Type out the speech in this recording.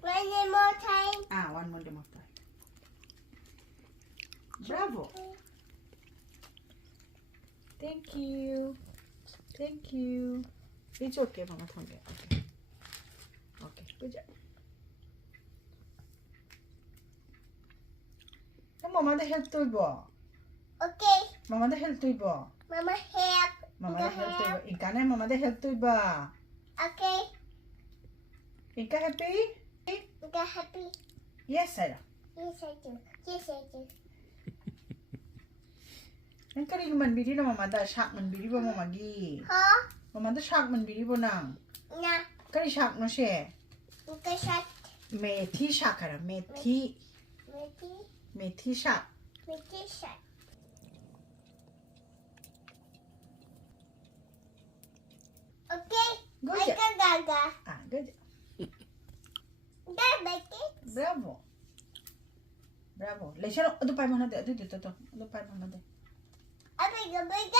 One more time. One more time. Bravo. Thank you. Thank you. It's okay, Mama. Okay. Okay. Good job. Mama, the help to bo. Okay. Mama, the help to bo. Mama help. Mama, the help to bo. Inka na, Mama, the help to ba. Okay. Inka happy? Inka happy. Yes, sir. Yes, I do. Yes, I do. Ang kaling man biri na Mama da shark man biri ba Mama gi? Huh? Mama da shark man biri ba nang? Na. Kali shark no siya? Inka shot. Methi shark ara, methi. Ready? Methi shark. Ready shot. Okay. Good I job. got Gaga. Good. That make it. Bravo. Bravo. Lesson, ito pa mo na de. Ito. Ito pa mo na de. I make a big